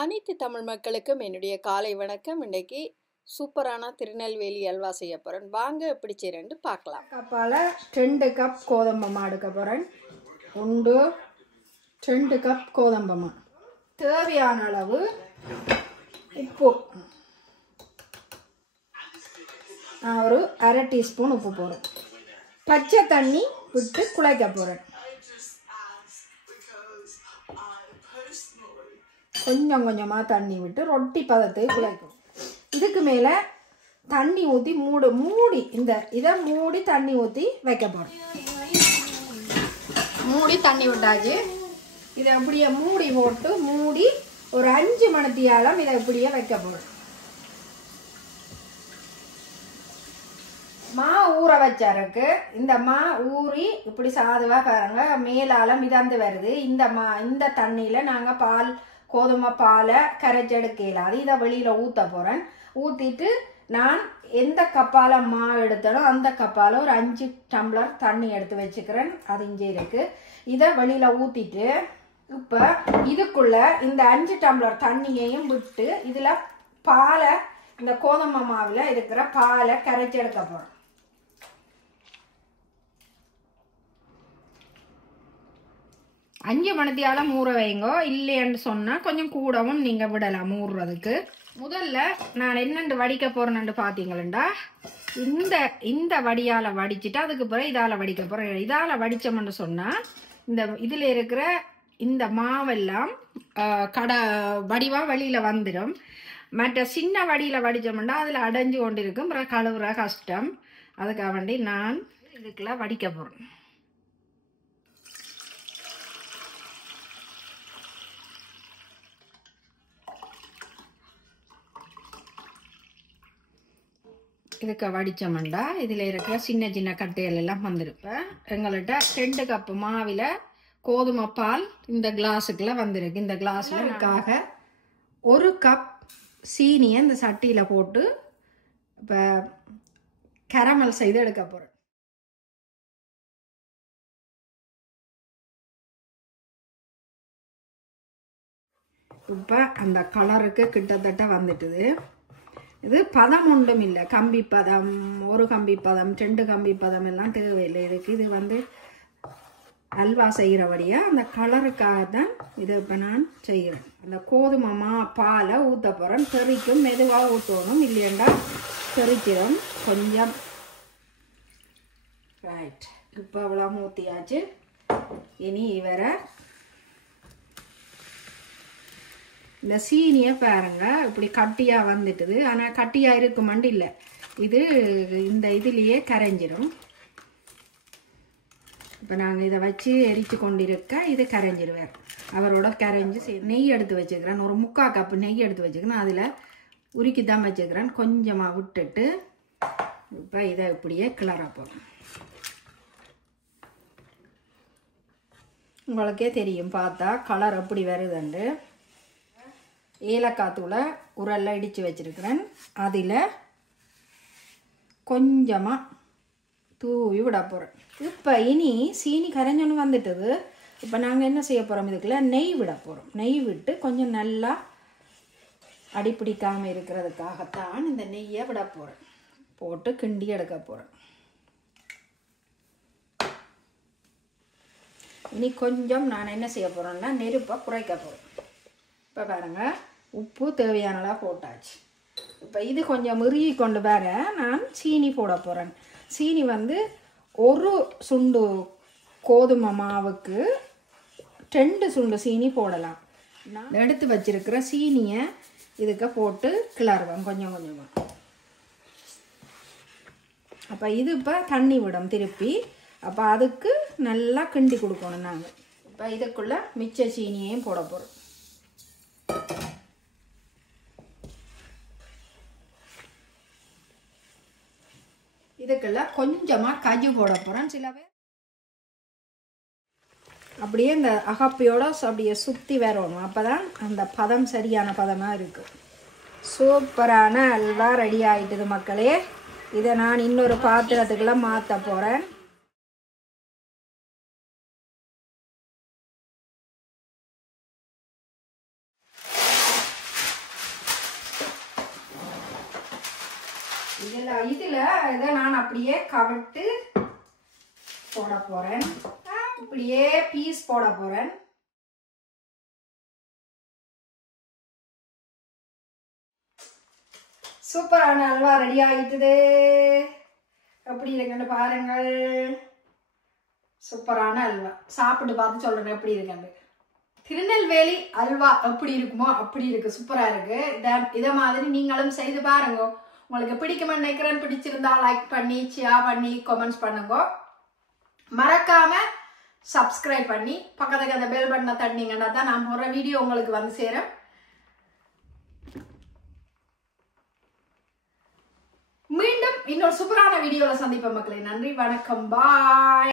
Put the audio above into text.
அனைத்து தமிழ் மக்களுக்கும் என்னுடைய காலை வணக்கம். இன்னைக்கு சூப்பரான திருநெல்வேலி அல்வா செய்ய போகிறேன். வாங்க எப்படி செய்கிறேன்னு பார்க்கலாம். கப்பால் 2 கப் கோதம்பமா எடுக்க போகிறேன். 2 கப் கோதம்பமா, தேவையான அளவு உப்பு, நான் ஒரு அரை டீஸ்பூன் உப்பு போடுறேன். பச்சை தண்ணி விட்டு குழைக்க போகிறேன். கொஞ்சம் கொஞ்சமாக தண்ணி விட்டு ரொட்டி பதத்தை குழைக்கும். இதுக்கு மேலே தண்ணி ஊற்றி மூடி இதை மூடி தண்ணி ஊற்றி வைக்க போகிறோம். மூடி தண்ணி விட்டாச்சு. இதை அப்படியே மூடி போட்டு மூடி ஒரு 5 மணித்தியாலம் இதை இப்படியே வைக்க போகிறோம். மா ஊற வச்சாருக்கு. இந்த மா ஊறி இப்படி சாதுவாக பாருங்க மேலால மிதந்து வருது. இந்த தண்ணியில் நாங்கள் கோதுமை பாலை கரைச்சி எடுக்கலாது. இதை வெளியில் ஊற்ற போகிறேன். ஊற்றிட்டு நான் எந்த கப்பால் மா எடுத்தனோ அந்த கப்பால் ஒரு 5 டம்ளர் தண்ணி எடுத்து வச்சுக்கிறேன். அது இங்கே இருக்குது. இதை வெளியில் ஊற்றிட்டு இப்போ இதுக்குள்ளே இந்த 5 டம்ளர் தண்ணியையும் விட்டு இதில் பாலை, இந்த கோதுமை மாவில் இருக்கிற பாலை கரைச்சி எடுக்க போகிறேன். அஞ்சு மணித்தியால ஊற வைங்கோ. இல்லைன்னு சொன்னால் கொஞ்சம் கூடவும் நீங்கள் விடலாம் ஊறுறதுக்கு. முதல்ல நான் என்னென்று வடிக்க போகிறேன்னு பார்த்தீங்களா, இந்த வடியால் வடிச்சுட்டு அதுக்கு பிறகு இதால் வடிக்க போகிறேன். இதால் வடித்தோம்னு சொன்னால் இதில் இருக்கிற இந்த மாவெல்லாம் வடிவாக வெளியில் வந்துடும். மற்ற சின்ன வடியில் வடித்தோம்னா அதில் அடைஞ்சு கொண்டு இருக்கும். பிறகு கழுவுற கஷ்டம். அதுக்காக வேண்டி நான் இதுக்குள்ள வடிக்க போகிறேன். இதுக்கு வடித்தோம்னா இதில் இருக்கிற சின்ன சின்ன கட்டைகள் எல்லாம் வந்துருப்பேன். எங்கள்கிட்ட 2 கப்பு மாவில் கோதுமை பால் இந்த கிளாஸுக்குள்ள வந்திருக்கு. இந்த கிளாஸில் இதுக்காக 1 கப் சீனியை இந்த சட்டியில் போட்டு இப்போ கேரமல் செய்து எடுக்க போகிறேன். இப்போ அந்த கலருக்கு கிட்டத்தட்ட வந்துட்டுது. இது பதம் ஒன்றும் இல்லை, கம்பி பதம், 1 கம்பி பதம், 2 கம்பி பதம் எல்லாம் தேவையில்லை இதுக்கு. இது அல்வா செய்கிறபடியாக அந்த கலருக்காகத்தான் இதை இப்போ நான் செய்கிறேன். அந்த கோதுமை பாலை ஊற்ற போகிறேன். தெறிக்கும், மெதுவாக ஊற்றணும், இல்லையண்டா தெறிக்கிறோம் கொஞ்சம். ரைட், இப்போ அவ்வளோ ஊற்றியாச்சு. இனி இவரை இந்த சீனியை பாருங்க இப்படி கட்டியாக வந்துட்டுது. ஆனால் கட்டியாக இருக்குமாண்டு இல்லை, இந்த இதுலேயே கரைஞ்சிடும். இப்போ நாங்கள் இதை வச்சு எரித்து கொண்டிருக்க இது கரைஞ்சிடுவேன். அவரோட கரைஞ்சி நெய் எடுத்து வச்சுக்கிறேன். ஒரு 3/4 கப்பு நெய் எடுத்து வச்சுக்கிறேன். அதில் உருக்கி தான் வச்சுக்கிறேன். கொஞ்சமாக விட்டுட்டு இப்போ இதை இப்படியே கிளற போகிறோம். உங்களுக்கே தெரியும் பார்த்தா கலர் எப்படி வருதுண்டு. ஏலக்காய் தூளை உரல்ல இடித்து வச்சுருக்கிறேன். அதில் கொஞ்சமாக தூவி விட போகிறேன். இப்போ இனி சீனி கரைஞ்சொன்று வந்துட்டுது. இப்போ நாங்கள் என்ன செய்ய போகிறோம், இதுக்குள்ள நெய் விட போகிறோம். நெய் விட்டு கொஞ்சம் நல்லா அடிப்பிடிக்காமல் இருக்கிறதுக்காகத்தான் இந்த நெய்யை விட போகிறேன். போட்டு கிண்டி எடுக்க போகிறேன். இனி கொஞ்சம் நான் என்ன செய்ய போகிறேன்னா நெருப்பை குறைக்க போகிறேன். இப்போ பாருங்கள் உப்பு தேவையான அளவு போட்டாச்சு. இப்போ இது கொஞ்சம் முறுகி கொண்டு வர நான் சீனி போட போகிறேன். சீனி 1 சுண்டு கோதுமை மாவுக்கு 2 சுண்டு சீனி போடலாம். நான் எடுத்து வச்சிருக்கிற சீனியை இதுக்கு போட்டு கிளறுவேன் கொஞ்சம் கொஞ்சமாக. அப்போ இது இப்போ தண்ணி விடும் திருப்பி. அப்போ அதுக்கு நல்லா கிண்டி கொடுக்கணும் நாங்கள். இப்போ இதுக்குள்ளே மிச்ச சீனியையும் போட போகிறோம். இதுக்கெல்லாம் கொஞ்சமாக கஜு போட போகிறேன். சில பேர் அப்படியே இந்த அகப்பையோட அப்படியே சுற்றி வரணும். அப்போ தான் அந்த பதம் சரியான பதமாக இருக்குது. சூப்பரான அல்வா ரெடி ஆகிட்டுது மக்களே. இதை நான் இன்னொரு பாத்திரத்துக்கெல்லாம் மாற்ற போகிறேன். இதுல இதை நான் அப்படியே கவிட்டு போட போறேன். இப்படியே பீஸ் போட போறேன். சூப்பரான அல்வா ரெடி ஆயிட்டுது. எப்படி இருக்குன்னு பாருங்கள். சூப்பரான அல்வா சாப்பிட்டு பார்த்து சொல்றேன் எப்படி இருக்குன்னு. திருநெல்வேலி அல்வா எப்படி இருக்குமோ அப்படி இருக்கு. சூப்பரா இருக்கு. இதை மாதிரி நீங்களும் செய்து பாருங்க. உங்களுக்கு பிடிக்குமா நினைக்கிறேன். பிடிச்சிருந்தா லைக் பண்ணி ஷேர் பண்ணி கமெண்ட்ஸ் பண்ணுங்க. மறக்காம சப்ஸ்கிரைப் பண்ணி பக்கத்துக்கு அந்த பெல் பட்டனை தட்டினீங்கன்னா தான் நான் போடுற வீடியோ உங்களுக்கு வந்து சேரும். மீண்டும் இன்னொரு சூப்பரான வீடியோல சந்திப்போம் மக்களே. நன்றி, வணக்கம், பாய்.